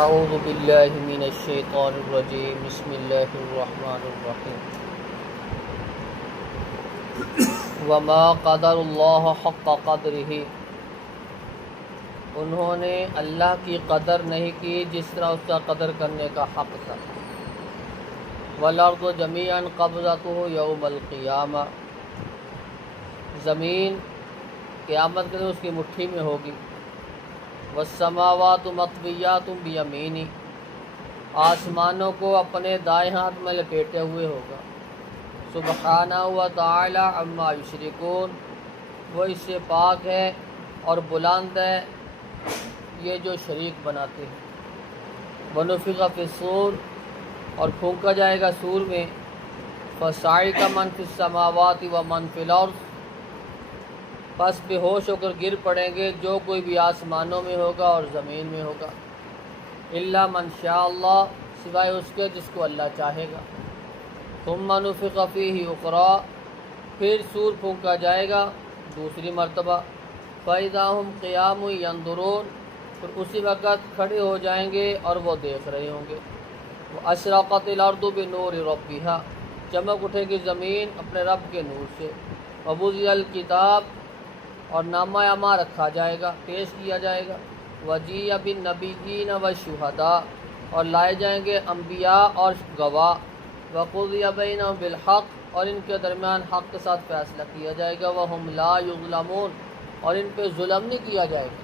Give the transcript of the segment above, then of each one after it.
اعوذ باللہ من الشیطان الرجیم بسم اللہ الرحمن الرحیم وما قدر اللہ حق قدرہ، انہوں نے اللہ کی قدر نہیں کی جس طرح اس کا قدر کرنے کا حق تھا۔ والارض جمیعا قبضتہ یوم القیامہ، زمین قیامت کے دن اس کی مٹھی میں ہوگی۔ والسماوات مطویات بیمینہ، آسمانوں کو اپنے دائیں ہاتھ میں لپیٹے ہوئے ہوگا۔ سبحانہ و تعالی عما یشرکون، وہ اس سے پاک ہے اور بلند ہے یہ جو شریک بناتے ہیں۔ ونفخ فی الصور، اور پھونکا جائے گا سور میں۔ فصعق من فی السماوات و من فی الارض، پس بے ہوش ہو کر گر پڑیں گے جو کوئی بھی آسمانوں میں ہوگا اور زمین میں ہوگا۔ الا من شاء اللہ، سوائے اس کے جس کو اللہ چاہے گا۔ ثم نفخ فیہ اخری، پھر سور پھونکا جائے گا دوسری مرتبہ۔ فاذا هم قیام ینظرون، پھر اسی وقت کھڑے ہو جائیں گے اور وہ دیکھ رہے ہوں گے۔ واشرقت الارض بنور ربها، چمک اٹھے گی زمین اپنے رب کے نور سے۔ ووضع الکتاب، اور نامہ اعمال رکھا جائے گا، پیش کیا جائے گا۔ وجیء بالنبیین والشہداء، اور لائے جائیں گے انبیاء اور گواہ۔ وقضی بینہم بالحق، اور ان کے درمیان حق کے ساتھ فیصلہ کیا جائے گا۔ وہم لا یظلمون، اور ان پہ ظلم نہیں کیا جائے گا۔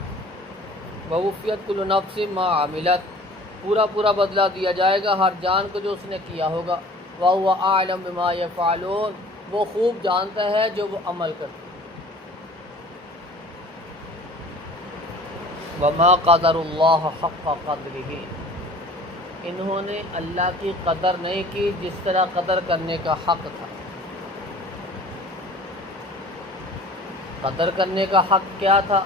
ووفیت کل نفس ما عملت، پورا بدلہ دیا جائے گا ہر جان کو جو اس نے کیا ہوگا۔ وہو اعلم بما یفعلون، وہ خوب جانتا ہے جو وہ عمل کرتے ہیں۔ وما قدر اللہ حق قدرہ، انہوں نے اللہ کی قدر نہیں کی جس طرح قدر کرنے کا حق تھا۔ قدر کرنے کا حق کیا تھا؟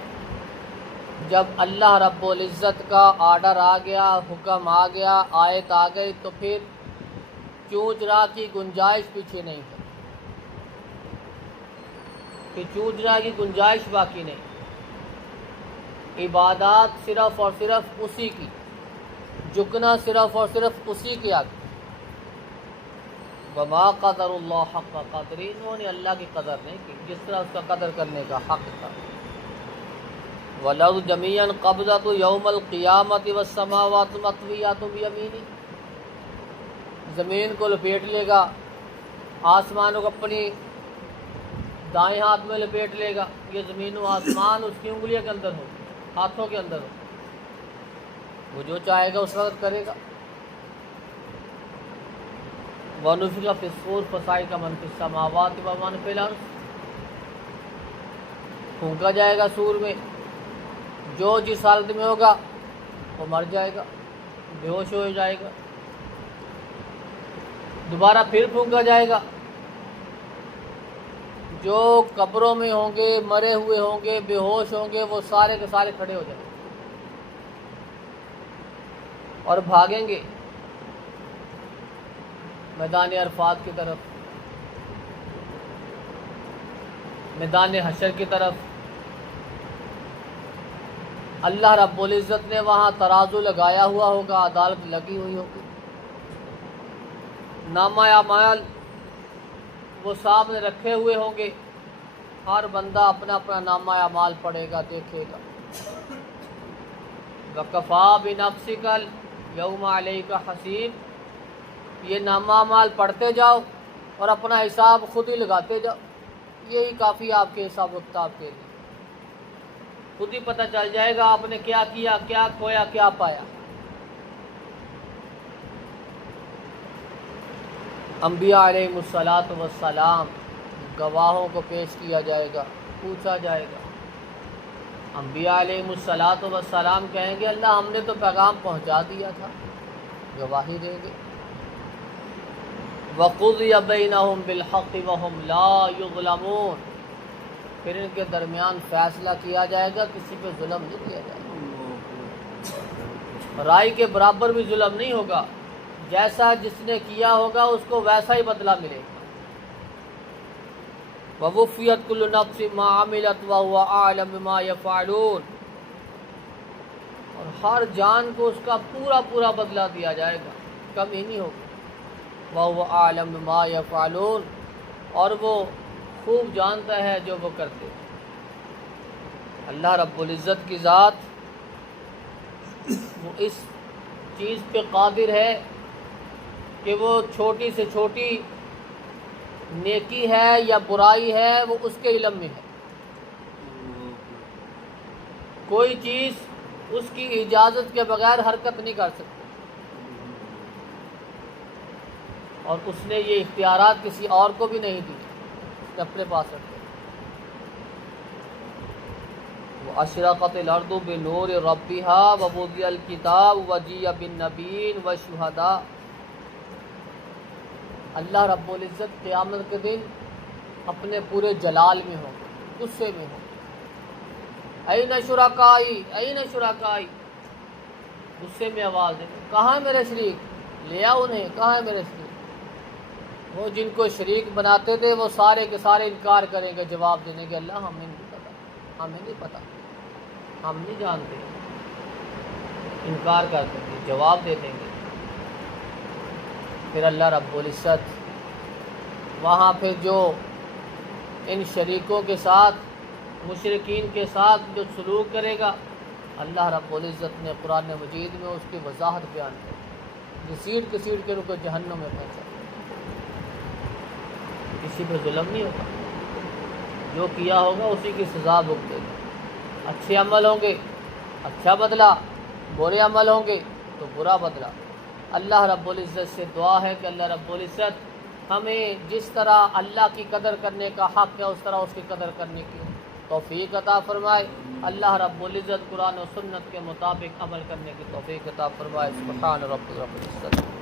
جب اللہ رب العزت کا آرڈر آ گیا، حکم آ گیا، آیت آ گئی، تو پھر چوں چرا کی گنجائش پیچھے نہیں ہے، کہ چوں چرا کی گنجائش باقی نہیں۔ عبادات صرف اور صرف اسی کی، جھکنا صرف اور صرف اسی کے آگے۔ وما قدر اللہ حق قدرہ، انہوں نے اللہ کی قدر نہیں کی جس طرح اس کا قدر کرنے کا حق تھا۔ والارض جمیعا قبضتہ یوم القیامۃ والسماوات مطویات بیمینہ، زمین کو لپیٹ لے گا، آسمانوں کو اپنی دائیں ہاتھ میں لپیٹ لے گا۔ یہ زمین و آسمان اس کی انگلیوں کے اندر ہو، ہاتھوں کے اندر ہو، وہ جو چاہے گا اس وقت کرے گا۔ وَنُفِخَ فِي الصُّورِ فَصَعِقَ مَن فِي السَّمَاوَاتِ وَمَن فِي الْأَرْضِ، پھونکا جائے گا سور میں، جو جس حالت میں ہوگا وہ مر جائے گا، بے ہوش ہو جائے گا۔ دوبارہ پھر پھونکا جائے گا، جو قبروں میں ہوں گے، مرے ہوئے ہوں گے، بے ہوش ہوں گے، وہ سارے کے سارے کھڑے ہو جائیں گے اور بھاگیں گے میدان عرفات کی طرف، میدان حشر کی طرف۔ اللہ رب العزت نے وہاں ترازو لگایا ہوا ہوگا، عدالت لگی ہوئی ہوگی، نامہ اعمال وہ سامنے رکھے ہوئے ہوں گے، ہر بندہ اپنا اپنا نامہ اعمال پڑھے گا، دیکھے گا۔ وَكَفَىٰ بِنَفْسِكَ الْيَوْمَ عَلَيْكَ حَسِيبٌ، یہ نامہ اعمال پڑھتے جاؤ اور اپنا حساب خود ہی لگاتے جاؤ، یہی کافی آپ کے حساب و کتاب کے لیے۔ خود ہی پتہ چل جائے گا آپ نے کیا کیا، کیا کھویا، کیا پایا۔ انبیاء علیہم الصلاۃ والسلام، گواہوں کو پیش کیا جائے گا، پوچھا جائے گا۔ انبیاء علیہم الصلاۃ والسلام کہیں گے اللہ ہم نے تو پیغام پہنچا دیا تھا، گواہی دیں گے۔ وَقُضِیَ بَیْنَهُم بِالْحَقِّ وَهُمْ لَا یُظْلَمُونَ، پھر ان کے درمیان فیصلہ کیا جائے گا، کسی پہ ظلم نہیں کیا جائے گا، رائے کے برابر بھی ظلم نہیں ہوگا، جیسا جس نے کیا ہوگا اس کو ویسا ہی بدلہ ملے گا۔ وَوُفِّيَتْ كُلُّ نَفْسٍ مَا عَمِلَتْ وَهُوَ أَعْلَمُ بِمَا يَفْعَلُونَ، اور ہر جان کو اس کا پورا پورا بدلہ دیا جائے گا، کم ہی نہیں ہوگا۔ وَهُوَ أَعْلَمُ بِمَا يَفْعَلُونَ، اور وہ خوب جانتا ہے جو وہ کرتے ہیں۔ اللہ رب العزت کی ذات وہ اس چیز پہ قادر ہے کہ وہ چھوٹی سے چھوٹی نیکی ہے یا برائی ہے وہ اس کے علم میں ہے۔ کوئی چیز اس کی اجازت کے بغیر حرکت نہیں کر سکتی، اور اس نے یہ اختیارات کسی اور کو بھی نہیں دی، اپنے پاس رکھے۔ وَأَشْرَقَتِ الْأَرْضُ بِنُورِ رَبِّهَا وَوُضِعَ الْكِتَابُ وَجِيءَ بِالنَّبِيِّينَ وَالشُّهَدَاءِ۔ اللہ رب العزت قیامت کے دن اپنے پورے جلال میں ہوں، غصے میں ہوں۔ اَيْنَ شُرَكَائِي اَيْنَ شُرَكَائِي، غصے میں آواز دے، کہاں ہے میرے شریک؟ لیا انہیں، کہاں ہے میرے شریک؟ وہ جن کو شریک بناتے تھے وہ سارے کے سارے انکار کریں گے، جواب دینے کے اللہ ہمیں نہیں پتہ، ہمیں نہیں پتہ، ہم نہیں جانتے، انکار کر دیں گے، جواب دے دیں گے۔ پھر اللہ رب العزت وہاں پہ جو ان شریکوں کے ساتھ، مشرکین کے ساتھ جو سلوک کرے گا، اللہ رب العزت نے قرآن مجید میں اس کی وضاحت بیان کی، گھسیٹ گھسیٹ کے ان کو جہنم میں پہنچا۔ کسی پہ ظلم نہیں ہوگا، جو کیا ہوگا اسی کی سزا بھگتے گا۔ اچھے عمل ہوں گے اچھا بدلہ، برے عمل ہوں گے تو برا بدلہ۔ اللہ رب العزت سے دعا ہے کہ اللہ رب العزت ہمیں جس طرح اللہ کی قدر کرنے کا حق ہے اس طرح اس کی قدر کرنے کی توفیق عطا فرمائے۔ اللہ رب العزت قرآن و سنت کے مطابق عمل کرنے کی توفیق عطا فرمائے۔ سبحان رب العزت۔